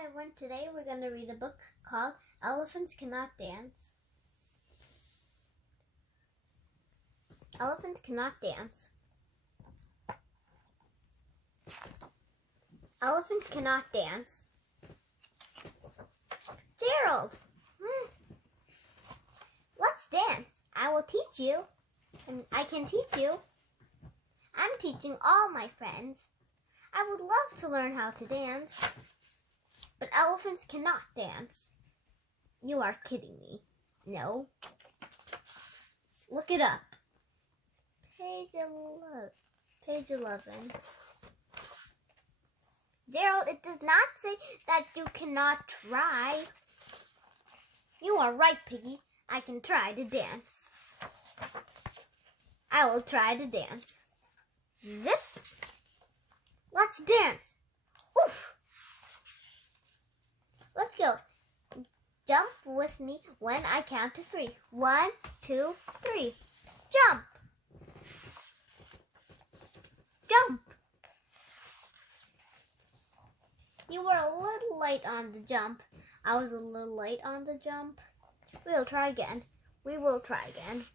Hi everyone, today we're going to read a book called Elephants Cannot Dance. Elephants cannot dance. Elephants cannot dance. Gerald, let's dance. I will teach you, and I can teach you. I'm teaching all my friends. I would love to learn how to dance. But elephants cannot dance. You are kidding me. No. Look it up. Page 11. Gerald, it does not say that you cannot try. You are right, Piggy. I can try to dance. I will try to dance. Zip. Let's dance. Oof. Let's go. Jump with me when I count to 3. 1, 2, 3. Jump. Jump. You were a little late on the jump. I was a little late on the jump. We'll try again. We will try again.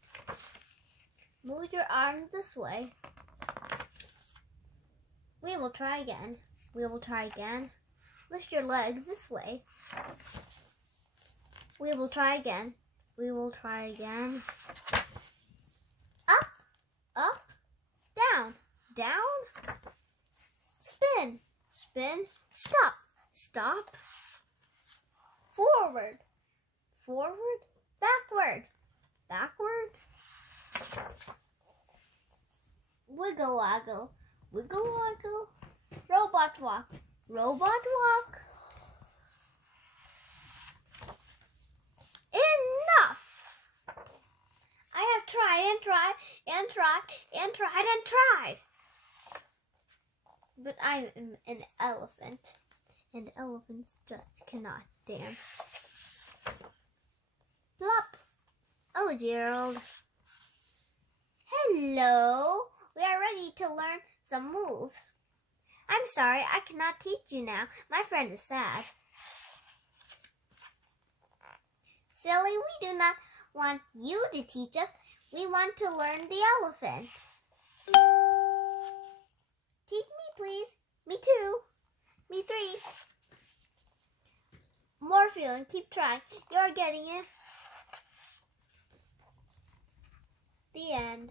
Move your arms this way. We will try again. We will try again. Lift your legs this way. We will try again. We will try again. Up, up, down, down. Spin, spin, stop, stop. Forward, forward, backward, backward. Wiggle waggle, wiggle waggle. Robot walk, robot walk. Enough! I have tried and tried and tried and tried and tried. But I am an elephant, and elephants just cannot dance. Plop! Oh, Gerald. Hello! We are ready to learn some moves. I'm sorry, I cannot teach you now. My friend is sad. Silly, we do not want you to teach us. We want to learn the elephant. Teach me, please. Me 2. Me 3. More feeling. Keep trying. You're getting it. The end.